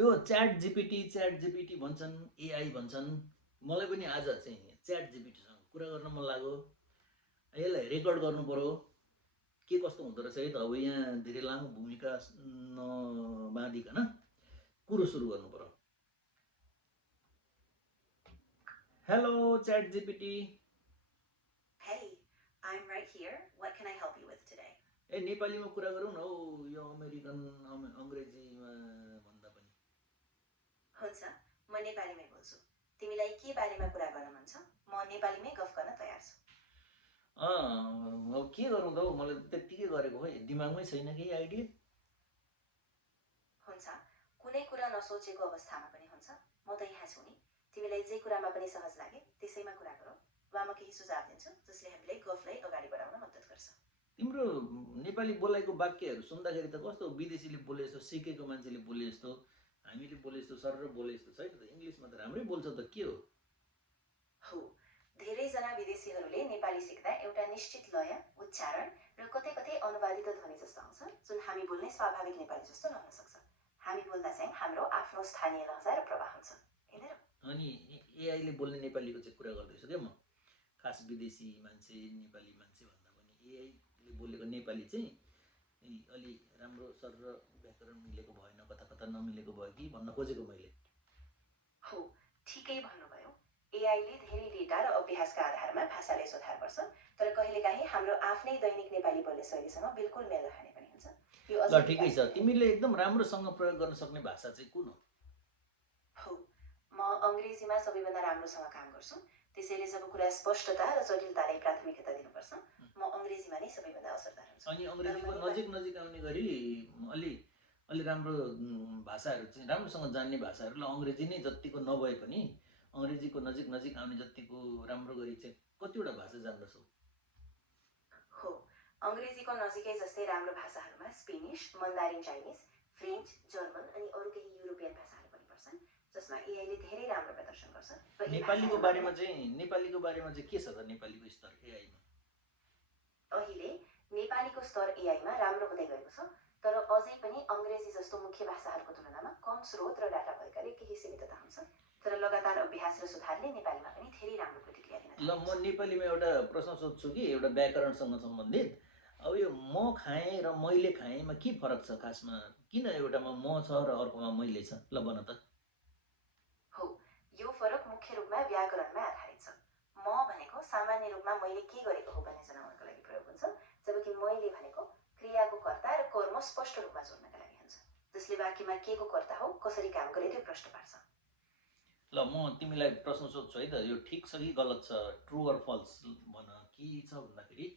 यो chat GPT भन्छन्, AI भन्छन्। मलाई पनि आज चाहिँ च्याट जिपिटीसँग कुरा गर्न मन लाग्यो। यसलाई रेकर्ड गर्नु पर्यो, के कस्तो हुँदो रहेछ है त। अब यहाँ धेरै लामो भूमिका नबाँधिकन कुरो सुरु गर्नु पर्यो। Hello chat GPT. Hey, I'm right here. What can I help you with today? ए नेपालीमा कुरा गरौँ न हौ, यो अमेरिकन अङ्ग्रेजीमा भन्दा पनि हुन्छ, म नेपालीमै बोल्छु। तिमीलाई के बारेमा कुरा गर्न मन छ? म नेपालीमै गफ गर्न तयार छु। अब के गरौँ त हौ, मलाई त्यत्तिकै गरेको खोइ, दिमागमै छैन केही आइडिया। हुन्छ, कुनै कुरा नसोचेको अवस्थामा पनि हुन्छ। म त यहाँ छु नि। तिमीलाई जे कुरामा पनि सहज लागे त्यसैमा कुरा गरौँ। वा म केही सुझाव दिन्छु जसले हामीलाई गफलाई अगाडि बढाउन मद्दत गर्छ। तिम्रो नेपाली बोलाइको वाक्यहरू सुन्दाखेरि त कस्तो विदेशीले बोले जस्तो, सिकेको मान्छेले बोले जस्तो, हामीले बोले जस्तो, सर बोले जस्तो छैन त। इङ्ग्लिसमा त राम्रै बोल्छ त, के हो? हो, धेरैजना विदेशीहरूले नेपाली सिक्दा एउटा निश्चित लय, उच्चारण र कतै कतै अनुवादित ध्वनि जस्तो आउँछ, जुन हामी बोल्ने स्वाभाविक नेपाली जस्तो नहुन सक्छ। हामी बोल्दा चाहिँ हाम्रो आफ्नो स्थानीय लहजा र प्रवाह हुन्छ। यिनीहरू अनि एआईले बोल्ने नेपालीको चाहिँ कुरा गर्दैछु क्या म। खास विदेशी मान्छे नेपाली मान्छे भन्दा पनि एआईले बोलेको नेपाली चाहिँ अलि राम्रो सर र व्याकरण मिलेको भएन, कता कता नमिलेको भयो कि भन्न खोजेको मैले। हो, ठिकै भन्नुभयो। एआईले धेरै डेटा र अभ्यासका आधारमा भाषालाई सुधार गर्छ, तर कहिलेकाहीँ हाम्रो आफ्नै दैनिक नेपाली बोल्ने शैलीसँग बिल्कुल मेल नखाने पनि हुन्छ। यो ल अझै ठिकै छ, तिमीले एकदम राम्रोसँग प्रयोग गर्न सक्ने भाषा चाहिँ कुन हो? हो, म अङ्ग्रेजीमा सबैभन्दा राम्रोसँग काम गर्छु। त्यसैले जब कुरा स्पष्टता र जटिलतालाई प्राथमिकता दिनुपर्छ, म अङ्ग्रेजीमा नै सबैभन्दा असरदार हुन्छु। अनि अङ्ग्रेजीको नजिक नजिक आउने गरी अलि अलि राम्रो भाषाहरू चाहिँ राम्रोसँग जान्ने भाषाहरूलाई अङ्ग्रेजी नै जतिको नभए पनि अङ्ग्रेजीको नजिक नजिक आउने जतिको राम्रो गरी चाहिँ कतिवटा भाषा जान्दछौ? हो, अङ्ग्रेजीको नजिकै जस्तै राम्रो भाषाहरूमा Spanish, Mandarin Chinese, French, German अनि अरू केही युरोपियन भाषाहरू पनि पर्छन्, जसमा एआईले धेरै राम्रो प्रदर्शन गर्छ। नेपालीको बारेमा चाहिँ के छ त नेपालीको स्तर एआईमा? अहिले नेपालीको स्तर एआईमा राम्रो हुँदै गएको छ, तर अझै पनि अङ्ग्रेजी जस्तो मुख्य भाषाहरूको तुलनामा कम स्रोत र डाटा भएकाले केही सीमितता हुन्छ। तर लगातार अभ्यास र सुधारले नेपालीमा पनि धेरै राम्रो प्रतिक्रिया दिन ल म नेपालीमा एउटा प्रश्न सोध्छु कि, एउटा व्याकरणसँग सम्बन्धित। अब यो म खाएँ र मैले खाएँमा के फरक छ खासमा? किन एउटामा म छ र अर्कोमा मैले छ? ल भन त। हो, यो फरक मुख्य रूपमा व्याकरणमा आधारित छ। म भनेको सामान्य रूपमा मैले के गरेको हो भन्ने जनाउनका लागि प्रयोग हुन्छ, जबकि मैले भनेको क्रियाको कर्ता र कर्म स्पष्ट रूपमा जोड्नका लागि हुन्छ, जसले वाक्यमा के को कर्ता हो, कसरी काम गरे त्यो प्रश्न पार्छ। ल म तिमीलाई प्रश्न सोध्छु है त, यो ठिक छ कि गलत छ, ट्रु अर फल्स भन। के छ भन्दाखेरि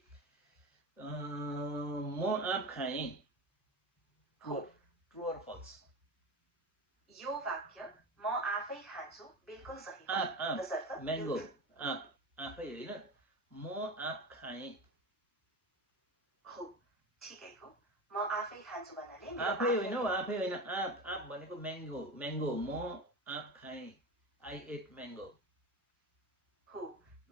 म आँप खाएँ, ट्रु अर फल्स? यो वाक्य म आफै खान्छु बिल्कुल सही हो। आँप तसर्थ म्याङ्गो, आँप आफै होइन, म आँप खाएँ। हो, ठिकै हो। म आफै खान्छु भन्नाले आफै होइन हौ, आफै होइन, आँप आँप भनेको म्याङ्गो, म्याङ्गो। म आँप खाएँ, आई एट म्याङ्गो। हो,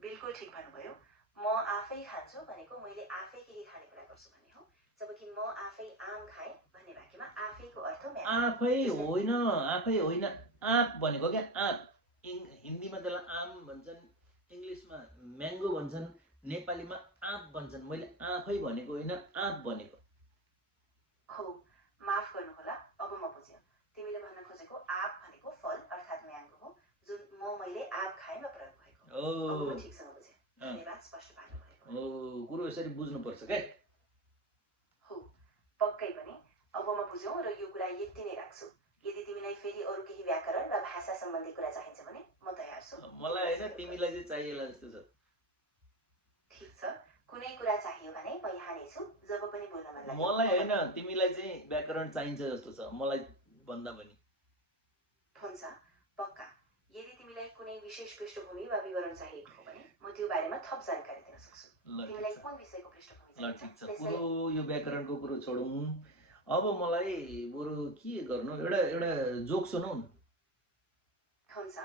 बिल्कुल ठिक भन्नुभयो। म आफै खान्छु भनेको मैले आफै केही खानेकुरा गर्छु भन्ने हो, जबकि म आफै आम खाएँ भन्ने वाक्यमा आफैको अर्थ आफै होइन, आफै होइन, आँप भनेको क्या, आँप। हिन्दीमा त्यसलाई आम भन्छन्, इङ्ग्लिसमा म्याङ्गो भन्छन्, नेपालीमा आँप भन्छन्। मैले आफै भनेको होइन, आँप भनेको। हो, माफ गर्नुहोला, अब म बुझेँ। तिमीले भन्न खोजेको आँप भनेको फल अर्थात् म्याङ्गो हो, जुन मैले आँप खाएमा प्रयोग भएको हो। अब म ठिकसँग बुझेँ। धन्यवाद स्पष्ट पार्नुभएको। कुरो यसरी बुझ्नुपर्छ क्या। हो, पक्कै पनि। अब म बुझौँ र यो कुरा यति नै राख्छु। यदि तिमीलाई फेरि अरू केही व्याकरण वा भाषा सम्बन्धी कुरा चाहिन्छ भने म तयार छु। मलाई होइन, तिमीलाई चाहिँ चाहिएला जस्तो छ। ठिक छ, कुनै कुरा चाहियो भने म यहाँ नै छु, जब पनि बोल्न मन लाग्यो। मलाई होइन, तिमीलाई चाहिँ व्याकरण चाहिन्छ जस्तो छ, मलाई भन्दा पनि। हुन्छ, पक्का। यदि तिमीलाई कुनै विशेष पृष्ठभूमि वा विवरण चाहिएको हो भने म त्यो बारेमा थप जानकारी दिन सक्छु। तिमीलाई कुन विषयको पृष्ठभूमि चाहिन्छ? ल ठिक छ, कुरो यो व्याकरणको कुरो छोडौँ। अब मलाई बरु के गर्नु, एउटा जोक सुनाउ न। हुन्छ,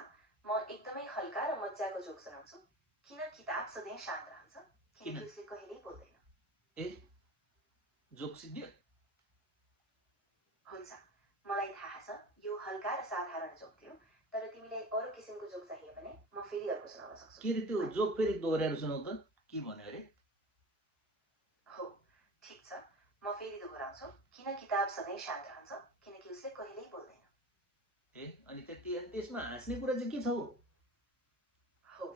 म एकदमै हल्का र मजाको जोक सुनाउँछु। किन किताब सधैँ शान्त रहन्छ? किनकि उसले कहिल्यै बोल्दैन। ए, जोक सिद्धियो? हुन्छ, मलाई थाहा छ यो हल्का र साधारण जोक थियो, तर तिमीलाई अरू किसिमको जोक चाहिए भने म फेरि अर्को सुनाउन सक्छु। के रे त्यो जोक फेरि दोहोऱ्याएर सुनाउ त, के भन्यो अरे? हो, ठिक छ, म फेरि दोहोऱ्याउँछु। किन किताब सधैँ शान्त रहन्छ? किनकि उसले कहिल्यै बोल्दैन। ए अनि त्यसमा हाँस्ने कुरा चाहिँ के छ हौ? हो,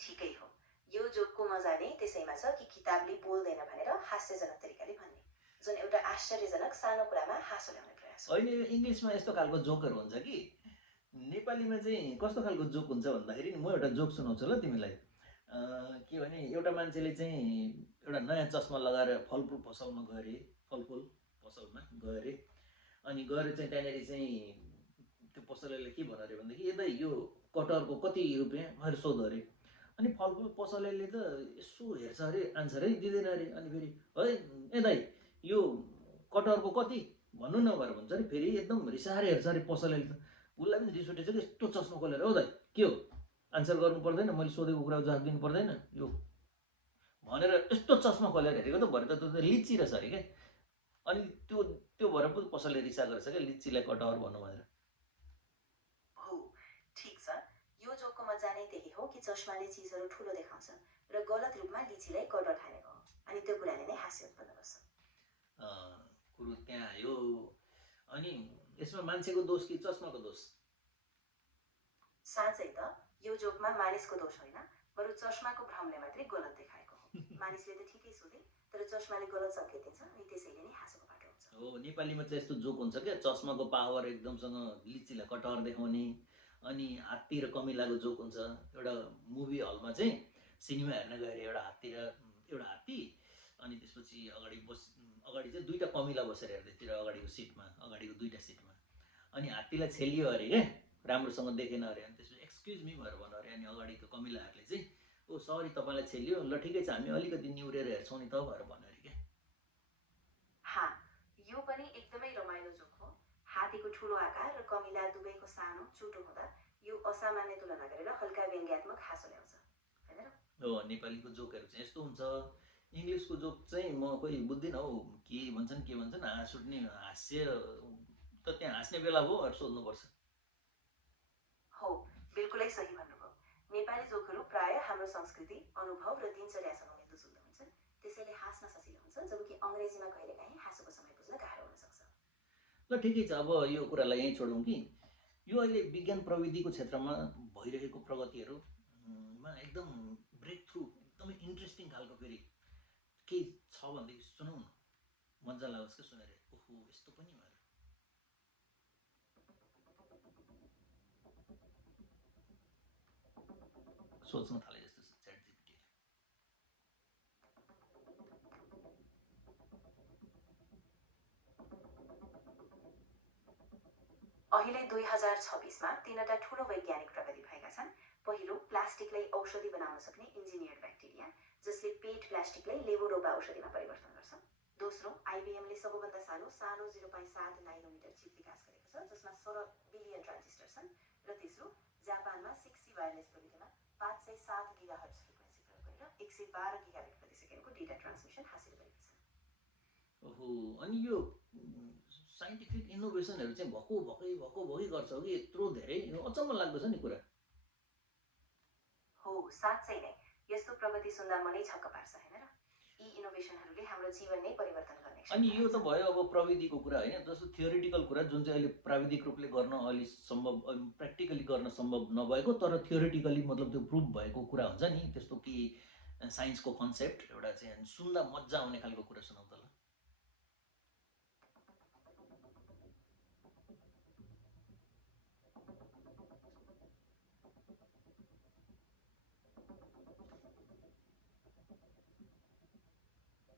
ठिकै हो। यो जोकको मजा नै त्यसैमा छ कि किताबले बोल्दैन भनेर हास्यजनक तरिकाले भन्ने, जुन एउटा आश्चर्यजनक सानो कुरामा हाँसो ल्याउने प्रयास हो। होइन, यो इङ्ग्लिसमा यस्तो खालको जोकहरू हुन्छ कि नेपालीमा चाहिँ कस्तो खालको जोक हुन्छ भन्दाखेरि नि, म एउटा जोक सुनाउँछु ल तिमीलाई। के भने एउटा मान्छेले चाहिँ एउटा नयाँ चस्मा लगाएर फलफुल पसलमा गयो अरे, फलफुल पसलमा गयो अरे। अनि गएर चाहिँ त्यहाँनिर चाहिँ त्यो पसलेले के भन्यो अरे भनेदेखि, ए दाइ यो कटहरको कति रुपियाँ भनेर सोध्यो अरे। अनि फलफुल पसलेले त यसो हेर्छ अरे, आन्सरै दिँदैन अरे। अनि फेरि है ए दाइ यो कटहरको कति भन्नु न भनेर भन्छ अरे। फेरि एकदम रिसाएर हेर्छ अरे पसलेले त। उसलाई पनि रिस उठेछ कि यस्तो चस्मा खोलेर, हो दाइ के हो आन्सर गर्नु पर्दैन, मैले सोधेको कुराको जवाफ दिनु पर्दैन यो भनेर यस्तो चस्मा खोलेर हेरेको त भरे त त्यो त लिच्ची रहेछ अरे क्या। अनि त्यो त्यो भएर पो पसलले रिसा गर्छ क्या, लिच्चीलाई कटहर भन्नु भनेर। हो, ठिक छ। यो जोकको मजा नै त्यही हो कि चस्माले चिजहरू ठुलो देखाउँछ र गलत रूपमा लिचीलाई कटहर ठानेको हो, अनि त्यो कुराले नै हास्य उत्पन्न गर्छ। कुरो त्यहाँ आयो। अनि यसमा मान्छेको दोष कि चस्माको दोष? साँच्चै त यो जोकमा मानिसको दोष होइन, बरु चस्माको भ्रमले मात्रै गलत देखाएको हो। मानिसले त ठिकै सोधे, तर चस्माले गलत सङ्केत दिन्छ, अनि त्यसैले नै हाँसोको बाटो हुन्छ। हो, नेपालीमा चाहिँ यस्तो जोक हुन्छ क्या, चस्माको पावर एकदमसँग लिच्चीलाई कटहर देखाउने। अनि हात्ती र कमिलाको जोक हुन्छ। एउटा मुभी हलमा चाहिँ सिनेमा हेर्न गएर एउटा हात्ती अनि त्यसपछि अगाडि चाहिँ दुईवटा कमिला बसेर हेर्दैतिर अगाडिको सिटमा, अगाडिको दुईवटा सिटमा। अनि हात्तीलाई छेलियो अरे क्या, राम्रोसँग देखेन अरे। अनि त्यसपछि एक्सक्युज मी भनेर भन्नु अरे। अनि अगाडिको कमिलाहरूले चाहिँ ओ सरी तपाईँलाई छेलियो, ल ठिकै छ हामी अलिकति निहुरेर हेर्छौँ नि त भनेर भन्यो अरे क्या। हाँ, यो पनि एकदमै रमाइलो जोक हो। हात्तीको ठुलो आकार र कमिला दुवैको सानो चुटो हुँदा यो असामान्य तुलना गरेर हल्का व्यङ्ग्यात्मक हाँसो ल्याउँछ, होइन र? हो, नेपालीको जोकहरू चाहिँ यस्तो हुन्छ। इङ्ग्लिसको जोक चाहिँ म कोही बुझ्दिनँ हौ, के भन्छन् हाँस उठ्ने हास्य त त्यहाँ हाँस्ने बेला हो भनेर सोध्नुपर्छ। हो, बिल्कुलै सही भन्नुभयो। नेपाली जोकहरू प्राय हाम्रो संस्कृति, अनुभव र दिनचर्यासँग मिल्दोजुल्दो हुन्छन्, त्यसैले हाँस्न सजिलो हुन्छ, जबकि अङ्ग्रेजीमा कहिलेकाहीँ हाँसोको समय बुझ्न गाह्रो हुन सक्छ। ल ठिकै छ, अब यो कुरालाई यहीँ छोडौँ कि यो अहिले विज्ञान प्रविधिको क्षेत्रमा भइरहेको प्रगतिहरूमा एकदम ब्रेक थ्रु, एकदमै इन्ट्रेस्टिङ खालको फेरि केही छ भनेदेखि सुनौ न, मजा लागोस् क्या सुनेर। ओहो यस्तो पनि भनेर सोच्न थाले जस्तो छ च्याट जिपिटीले। अहिले 2026मा 3वटा ठुलो वैज्ञानिक प्रगति भएका छन्। पहिलो, प्लास्टिकलाई औषधि बनाउन सक्ने इन्जिनियर्ड ब्याक्टेरिया, जसले पेट प्लास्टिकलाई लेभोडोपा औषधिमा परिवर्तन गर्छ। दोस्रो, आइबिएमले सबभन्दा सानो 0.7 नाइनोमिटर चिप विकास गरेको छ, जसमा 16 बिलियन ट्रान्जिस्टर छन्। र तेस्रो, जापानमा 6G वायरलेस प्रविधिमा 507 गिगाहर्ट्ज फ्रिक्वेन्सी प्रयोग गरेर 112 गिगाबिट प्रति सेकेन्डको डेटा ट्रान्समिसन हासिल गरेको छ। ओहो, अनि यो साइन्टिफिक इनोभेसनहरू चाहिँ भक्कै गर्छ कि यत्रो धेरै, अचम्म लाग्दछ नि कुरा। हो, साँच्चै नै यस्तो प्रगति सुन्दा मनै छक्क पार्छ, होइन र? यी इनोभेसनहरूले हाम्रो जीवन नै परिवर्तन गर्ने अनि क्षमता यो त राख्छ। भयो अब प्रविधिको कुरा होइन, जस्तो थियोरिटिकल कुरा जुन चाहिँ अहिले प्राविधिक रूपले गर्न अलि सम्भव, प्र्याक्टिकली गर्न सम्भव नभएको तर थियोरिटिकली मतलब त्यो प्रुभ भएको कुरा हुन्छ नि, त्यस्तो कि साइन्सको कन्सेप्ट एउटा चाहिँ सुन्दा मजा आउने खालको कुरा सुनाउ त ल।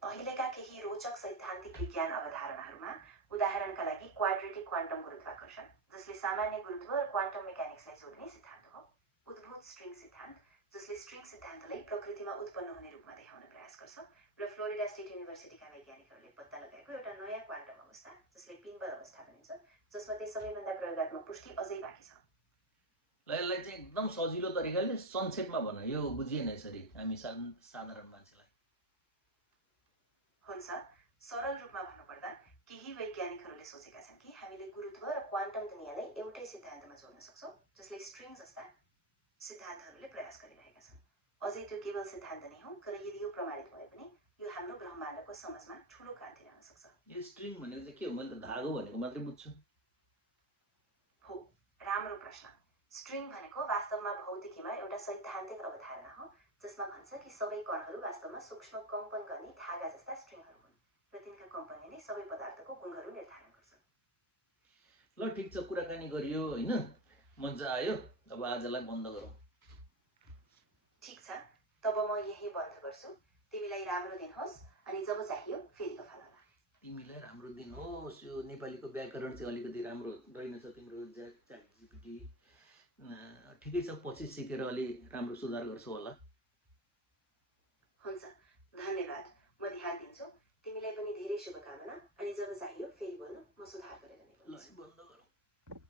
अहिलेका केही रोचक सैद्धान्तिक विज्ञान अवधारणाहरूमा उदाहरणका लागि क्वाड्रेटिक क्वान्टम गुरुत्वाकर्षण, जसले सामान्य गुरुत्व र क्वान्टम मेकानिक्सलाई जोड्ने सिद्धान्त हो। उद्भूत स्ट्रिङ सिद्धान्त, जसले स्ट्रिङ सिद्धान्तलाई प्रकृतिमा उत्पन्न हुने रूपमा देखाउन प्रयास गर्छ। र फ्लोरिडा स्टेट युनिभर्सिटीका वैज्ञानिकहरूले पत्ता लगाएको एउटा नयाँ क्वान्टम अवस्था, जसले पिनबल अवस्था भनिन्छ, जसमध्ये सबैभन्दा प्रयोगात्मक पुष्टि अझै बाँकी छ। ल यसलाई चाहिँ एकदम सजिलो तरिकाले संक्षेपमा भन, यो बुझिएन यसरी हामी साधारण मान्छेलाई। हुन्छ, सरल रूपमा भन्नुपर्दा केही वैज्ञानिकहरूले सोचेका छन् कि हामीले गुरुत्व र क्वान्टम उत्कण्ठनीयलाई एउटै सिद्धान्तमा जोड्न सक्छौँ, जसले स्ट्रिङ जस्ता सिद्धान्तहरूले प्रयास गरिरहेका छन्। अझै त्यो केवल सिद्धान्त नै हो, तर यदि यो प्रमाणित भए पनि यो हाम्रो ब्रह्माण्डको समझमा ठुलो क्रान्ति ल्याउन सक्छ। यो स्ट्रिङ भनेको चाहिँ के हो? मैले त धागो भनेको मात्रै बुझ्छु। हो, राम्रो प्रश्न। स्ट्रिङ भनेको वास्तवमा भौतिकीमा एउटा सैद्धान्तिक अवधारणा हो, जसमा भन्छ कि सबै कणहरू वास्तवमा सूक्ष्म कम्पन गर्ने धागा जस्ता स्ट्रिङहरू हुन् र तिनका कम्पनले नै सबै पदार्थको गुणहरू निर्धारण गर्छन्। ल ठिक छ, कुराकानी गरियो होइन, मजा आयो। अब आजलाई बन्द गरौँ। ठिक छ, तब म यही बन्द गर्छु। तिमीलाई राम्रो दिन होस्, अनि जब चाहियो फेरि गफा गरौँ। तिमीलाई राम्रो दिन होस्। यो नेपालीको व्याकरण चाहिँ अलिकति राम्रो रहेनछ तिम्रो च्याट जिपिटी। ठिकै छ, पछि सिकेर अलि राम्रो सुधार गर्छौ होला। हुन्छ, धन्यवाद। म ध्यान दिन्छु। तिमीलाई पनि धेरै शुभकामना, अनि जब चाहियो फेरि बोल्नु, म सुधार गरेर नै बोल्छु। ल बन्द गरौँ।